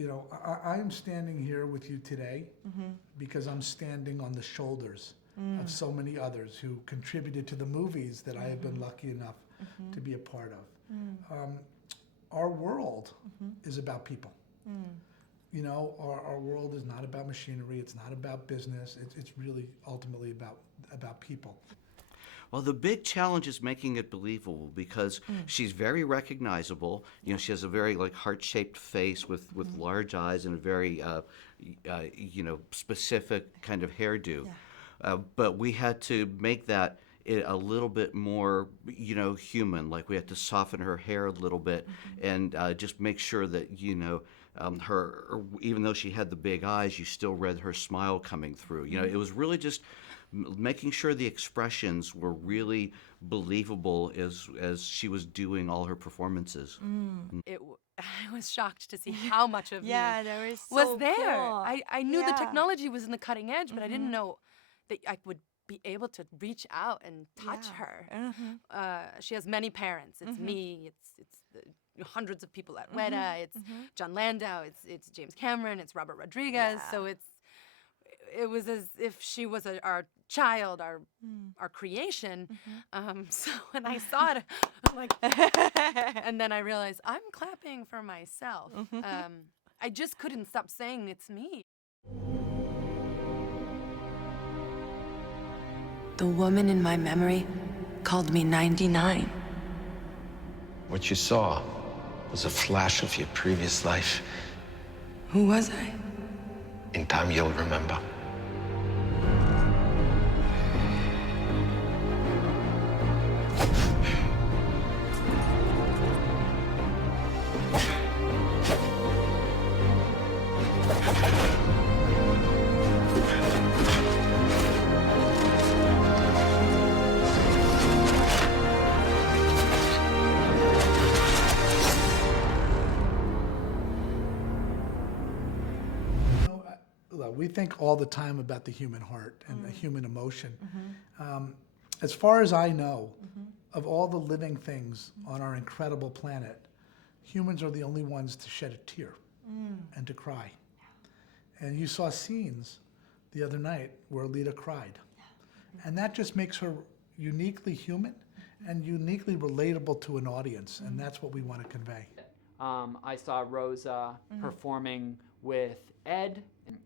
you know, I'm standing here with you today because I'm standing on the shoulders of so many others who contributed to the movies that I have been lucky enough to be a part of. Our world is about people. You know, our world is not about machinery, it's not about business, it's really ultimately about people. Well, the big challenge is making it believable because she's very recognizable. You know, she has a very like heart-shaped face with large eyes and a very, you know, specific kind of hairdo. But we had to make that a little bit more, you know, human. Like we had to soften her hair a little bit and just make sure that, you know, her, even though she had the big eyes, you still read her smile coming through. You know, it was really just making sure the expressions were really believable as she was doing all her performances. I was shocked to see how much of there was there. Cool. I knew the technology was in the cutting edge, but I didn't know that I would be able to reach out and touch her. She has many parents. It's me. It's the hundreds of people at Weta. It's John Landau. It's James Cameron. It's Robert Rodriguez. So it was as if she was our child, our creation. So when I saw it, I'm like, and then I realized I'm clapping for myself. I just couldn't stop saying it's me. The woman in my memory called me 99. What you saw was a flash of your previous life. Who was I? In time, you'll remember. We think all the time about the human heart and the human emotion. As far as I know, of all the living things on our incredible planet, humans are the only ones to shed a tear and to cry. And you saw scenes the other night where Alita cried. And that just makes her uniquely human and uniquely relatable to an audience, and that's what we want to convey. I saw Rosa performing with Ed.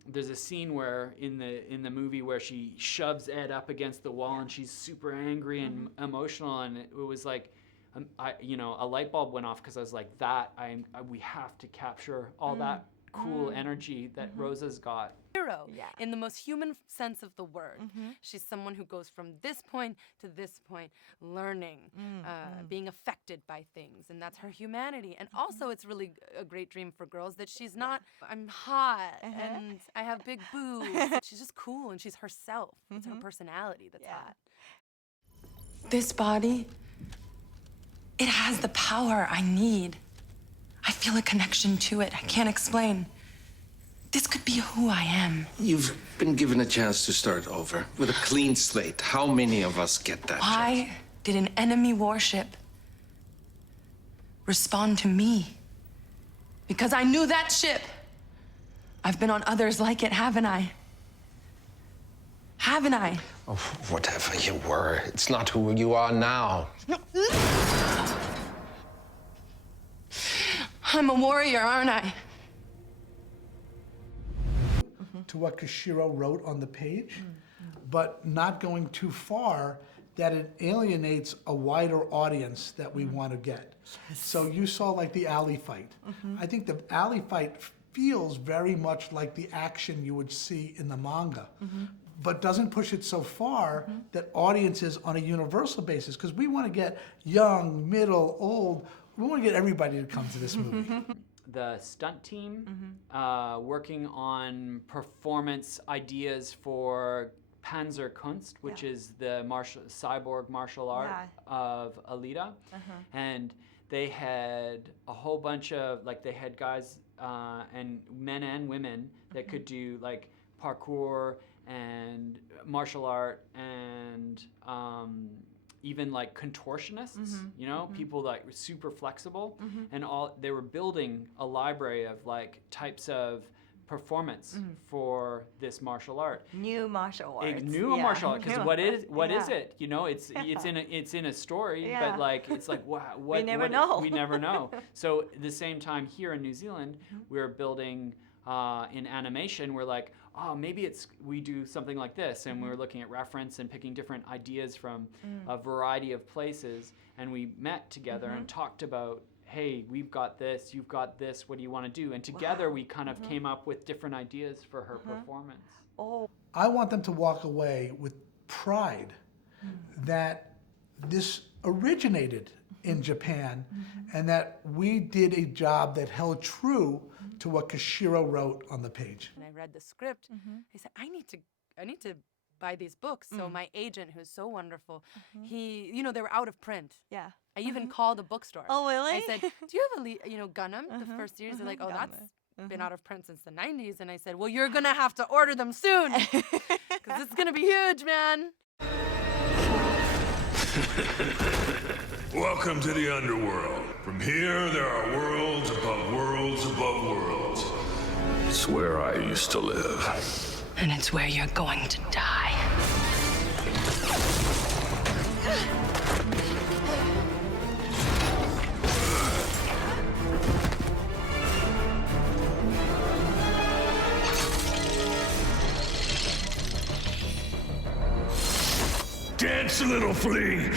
There's a scene where in the movie where she shoves Ed up against the wall and she's super angry and emotional, and it was like, you know, a light bulb went off because I was like, we have to capture all that cool energy that Rosa's got. Hero, in the most human sense of the word. She's someone who goes from this point to this point, learning, being affected by things, and that's her humanity. And also it's really a great dream for girls that she's not, I'm hot and I have big boobs. She's just cool and she's herself. It's her personality that's hot. This body, it has the power I need. I feel a connection to it. I can't explain. This could be who I am. You've been given a chance to start over with a clean slate. How many of us get that Why chance? did an enemy warship respond to me? Because I knew that ship. I've been on others like it, haven't I? Haven't I? Oh, whatever you were, it's not who you are now. I'm a warrior, aren't I? To what Koshiro wrote on the page, but not going too far that it alienates a wider audience that we want to get. So you saw like the alley fight. I think the alley fight feels very much like the action you would see in the manga, but doesn't push it so far that audiences on a universal basis, because we want to get young, middle, old, we want to get everybody to come to this movie. The stunt team working on performance ideas for Panzerkunst, which is the cyborg martial art of Alita. And they had a whole bunch of, like, they had guys and men and women that could do like parkour and martial art and even like contortionists, you know, people that were super flexible, and they were building a library of like types of performance for this martial art. New martial arts. A new martial art, because what is Yeah. it? You know, it's in a story, Yeah. but like it's like wow, what We never what- know. We never know. So the same time here in New Zealand, we're building in animation. We're like, oh, maybe we do something like this, and we're looking at reference and picking different ideas from a variety of places, and we met together and talked about, hey, we've got this, you've got this, what do you want to do? And together we kind of came up with different ideas for her performance. Oh, I want them to walk away with pride that this originated in Japan and that we did a job that held true to what Koshiro wrote on the page. And I read the script. I said, I need to buy these books. So my agent, who's so wonderful, he, you know, they were out of print. yeah. I even called a bookstore. Oh, really? I said, do you have Gundam, the first series? They're like, oh, that's been out of print since the 90s. And I said, well, you're going to have to order them soon because it's going to be huge, man. Welcome to the underworld. From here, there are worlds above worlds above worlds. It's where I used to live. And it's where you're going to die. Dance, little flea!